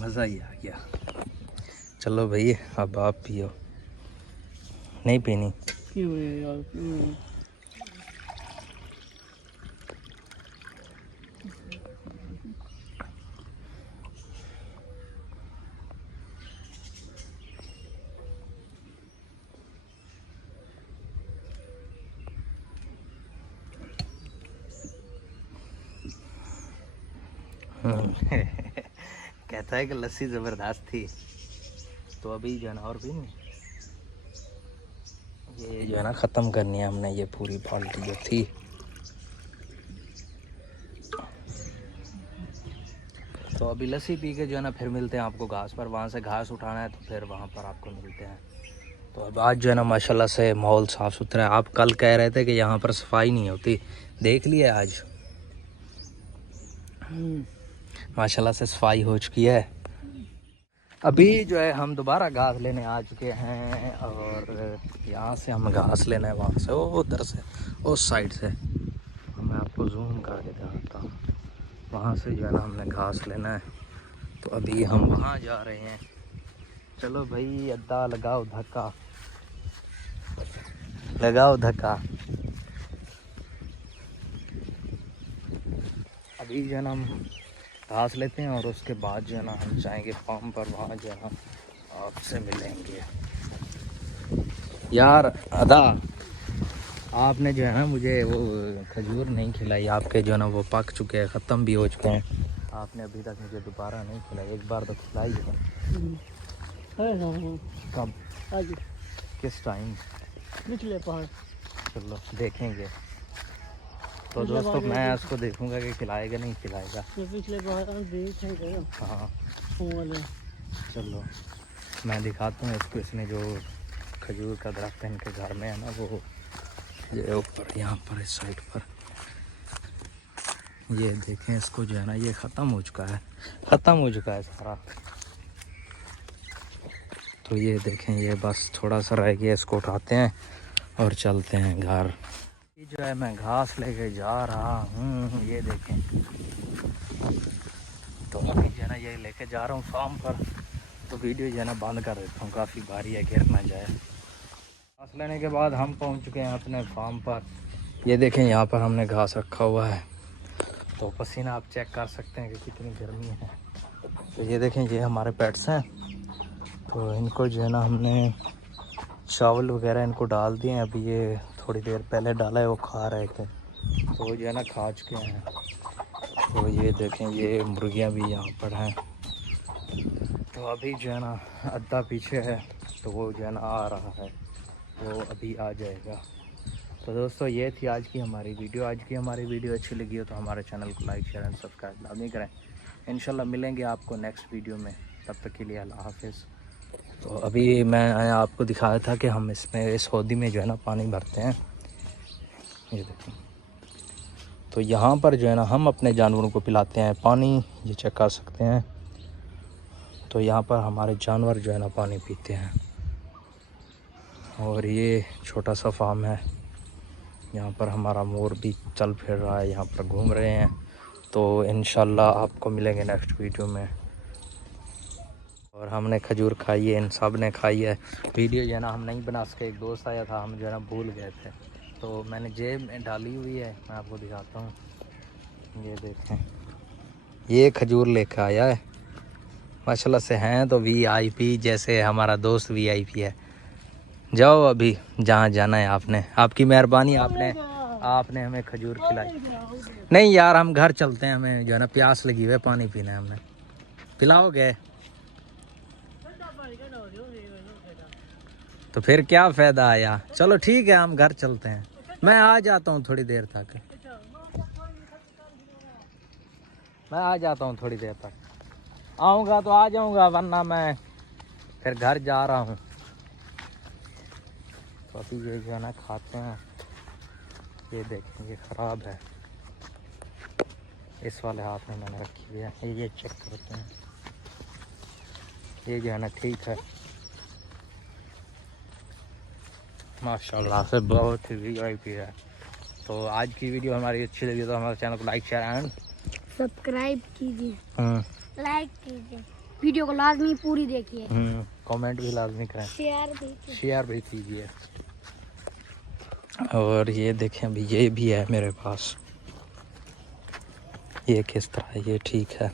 मज़ा ही आ गया। चलो भाई अब आप पियो। नहीं पीनी? क्यों यार, क्यों? कहता है कि लस्सी ज़बरदस्त थी। तो अभी जो है ना और भी नहीं, ये जो है ना ख़त्म करनी है हमने ये पूरी बाल्टी जो थी। तो अभी लस्सी पी के जो है ना फिर मिलते हैं आपको घास पर। वहाँ से घास उठाना है तो फिर वहाँ पर आपको मिलते हैं। तो अब आज जो है ना माशाल्लाह से माहौल साफ़ सुथरा है। आप कल कह रहे थे कि यहाँ पर सफाई नहीं होती, देख लिया आज माशाल्लाह से सफाई हो चुकी है। अभी जो है हम दोबारा घास लेने आ चुके हैं और यहाँ से हम घास लेना है, वहाँ से वो उधर से उस साइड से। मैं आपको जूम करके दिखाता हूँ। वहाँ से जो है ना हमने घास लेना है, तो अभी हम वहाँ जा रहे हैं। चलो भाई अद्दा लगाओ धक्का, लगाओ धक्का। अभी जो है ना हम घास लेते हैं और उसके बाद जो है ना हम जाएंगे फार्म पर। वहाँ जो है ना आपसे मिलेंगे। यार अदा, आपने जो है ना मुझे वो खजूर नहीं खिलाई। आपके जो है ना वो पक चुके हैं, ख़त्म भी हो चुके हैं। आपने अभी तक मुझे दोबारा नहीं खिलाई। एक बार तो खिलाई है। कब? आज। किस टाइम? निचले पहाड़। चलो देखेंगे। तो दोस्तों मैं इसको देखूंगा कि खिलाएगा नहीं खिलाएगा। पिछले पहाड़। हाँ चलो मैं दिखाता हूँ इसको। इसने जो खजूर का दरख्त इनके घर में है ना, वो ये ऊपर यहाँ पर इस साइड पर ये देखें। इसको जो है ना ये ख़त्म हो चुका है, ख़त्म हो चुका है सारा। तो ये देखें, ये बस थोड़ा सा रह गया। इसको उठाते हैं और चलते हैं घर। ये जो है मैं घास लेके जा रहा हूँ, ये देखें। तो अभी जो है ना ये लेके जा रहा हूँ फार्म पर। तो वीडियो जो है ना बंद कर देता हूँ, काफ़ी भारी है, गिर ना जाए। घास लेने के बाद हम पहुँच चुके हैं अपने फार्म पर। ये देखें यहाँ पर हमने घास रखा हुआ है, तो पसीना आप चेक कर सकते हैं कि कितनी गर्मी है। तो ये देखें, ये हमारे पेट्स हैं। तो इनको जो है ना हमने चावल वगैरह इनको डाल दिए हैं। अभी ये थोड़ी देर पहले डाला है, वो खा रहे थे, तो वो जो है ना खा चुके हैं। तो ये देखें, ये मुर्गियाँ भी यहाँ पर हैं। तो अभी जो है ना अद्दा पीछे है, तो वो जो है ना आ रहा है, वो अभी आ जाएगा। तो दोस्तों ये थी आज की हमारी वीडियो। आज की हमारी वीडियो अच्छी लगी हो तो हमारे चैनल को लाइक शेयर एंड सब्सक्राइब लाजमी करें। इंशाल्लाह मिलेंगे आपको नेक्स्ट वीडियो में, तब तक के लिए अल्लाह हाफिज़। तो अभी मैं आपको दिखाया था कि हम इसमें इस होदी में जो है ना पानी भरते हैं, ये देखें। तो यहाँ पर जो है ना हम अपने जानवरों को पिलाते हैं पानी, ये चेक कर सकते हैं। तो यहाँ पर हमारे जानवर जो है ना पानी पीते हैं। और ये छोटा सा फार्म है, यहाँ पर हमारा मोर भी चल फिर रहा है, यहाँ पर घूम रहे हैं। तो इंशाल्लाह आपको मिलेंगे नेक्स्ट वीडियो में। और हमने खजूर खाई है, इन सब ने खाई है। वीडियो जो है ना हम नहीं बना सके, एक दोस्त आया था, हम जो है ना भूल गए थे, तो मैंने जेब में डाली हुई है। मैं आपको दिखाता हूँ, ये देखें, ये खजूर लेकर आया है। माशाल्लाह से हैं तो VIP, जैसे हमारा दोस्त VIP है। जाओ अभी जहाँ जाना है आपने, आपकी मेहरबानी, आपने हमें खजूर खिलाई। नहीं यार हम घर चलते हैं, हमें जो है ना प्यास लगी हुई है, पानी पीना है हमने। पिलाओगे तो फिर क्या फ़ायदा आया। चलो ठीक है हम घर चलते हैं, मैं आ जाता हूँ थोड़ी देर तक। मैं आ जाता हूँ थोड़ी देर तक, आऊँगा तो आ जाऊँगा, वरना मैं फिर घर जा रहा हूँ। तो अभी ये जो है ना खाते हैं। ये देखें, ये ख़राब है, इस वाले हाथ में मैंने रखी हुई है। ये चेक करते हैं, ये जो है ना ठीक है माशाल्लाह से, बहुत ही VIP है। तो आज की वीडियो हमारी अच्छी लगी तो हमारे चैनल को लाइक शेयर एंड सब्सक्राइब कीजिए, लाइक कीजिए। वीडियो को लाजमी पूरी देखिए, कमेंट भी लाजमी करें, शेयर भी कीजिए। और ये देखें अभी ये भी है मेरे पास, ये किस तरह, ये ठीक है।